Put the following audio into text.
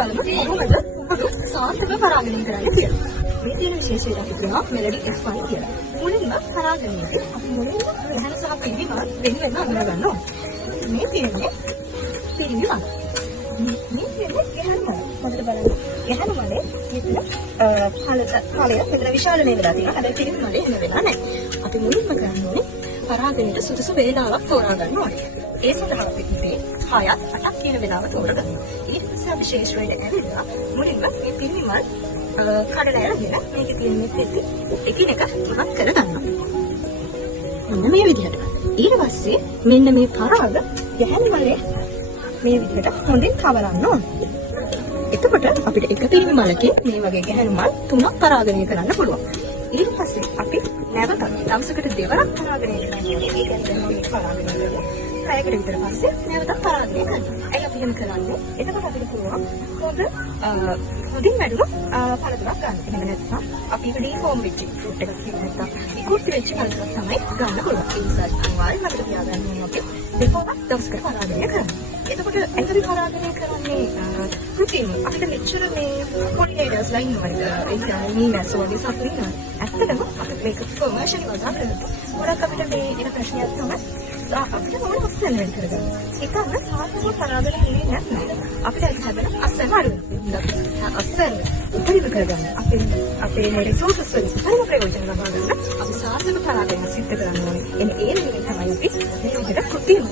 බලමු කොහොමද කුඹුරු සාර්ථකව පරාගණය කරන්න කියලා. මේ තියෙන විශේෂය අපි කියනවා මෙලඩි F1 කියලා. මුලින්ම පරාගණයේදී අපි මුලින්ම ගැහණු සහ පිරිමි මල් වෙන වෙනම අඳුර ගන්න ඕනේ. මේ තියෙන්නේ පිරිමි මල්. මේ තියෙන්නේ ගැහණු මල. මොකද බලන්න ගැහණු මලේ මෙතන ඵලය මෙතන විශාලණය වෙලා තියෙනවා. හැබැයි පිරිමි මලේ එහෙම වෙලා නැහැ. අපි මුලින්ම කරන්න ඕනේ පරාගණයට සුදුසු වේලාවක් තෝරා ගන්න ඕනේ. ඒ සඳහා අපි ඉතින් 6ක් 8ක් කියන වෙලාව තෝරගන්නවා. ඊට පස්සේ අපි ශේෂ්ත්‍රයට ඇවිල්ලා මුලින්ම මේ පිරිමි මල් කඩලා අරගෙන මේකේ තියෙන මේ පෙති එකිනෙක ඉවත් කරගන්නවා. මෙන්න මේ විදිහට. ඊට පස්සේ මෙන්න මේ පරාග ගැහණු මලේ මේ විදිහට හොඳින් කවරන්න ඕනේ. එතකොට අපිට එක පිරිමි මලකින් මේ වගේ ගැහණු මල් 3ක් පරාගණය කරන්න පුළුවන්. ඊට පස්සේ අපි නැවත දවසකට දෙවරක් පරාගණය කරනවා. ඒ කියන්නේ මේ පරාගණය කරලා පැයකට විතර පස්සේ නැවත පරාගණය කරනවා. ඒක අපි එහෙම කරන්නේ. එතකොට අපිට පුළුවන් හොඳින් වැඩුණු පළතුරක් ගන්න. එහෙම නැත්නම් අපි ඩීෆෝම් වෙච්ච ෆෘට් එකක් තියෙන නැත්නම් විකෘති වෙච්ච පළතුරක් තමයි ගන්න පුළුවන්. ඒ නිසා අනිවාර්යෙන්ම අපිට තියාගන්න ඕනේ අපි දෙකක් දවසකට පරාගණය කරනවා. එතකොට ඇඟට පරාගණය කරන්නේ රුටින් අපිට මෙච්චර මේ පොලිනේටර්ස්ලා ඉන්නවද? ඒ කියන්නේ මීමැස්ස වගේ සතුරු ඉන්නවා. ඇත්තටම අපිට මේක කොමර්ෂියල් වගා කරලා ගොඩක් අපිට මේ එක ප්‍රශ්නයක් තමයි අපිට මොන අස්සන වෙන කරගන්න. ඒකම සාර්ථකව පරාගණය වෙන්නේ නැත්නම් අපිට ඒක හැදෙන අස්සන අඩුයි. අස්සන උපරිම කරගන්න. අපේ මේ රිසෝසස් වලින් උපරිම ප්‍රයෝජන ලබා ගන්න අපි සාර්ථක පරාගණය සිද්ධ කරන්න ඕනේ. එන්නේ ඒ වෙනුවෙන් තමයි අපි මේ විදිහට කෘත්‍රිම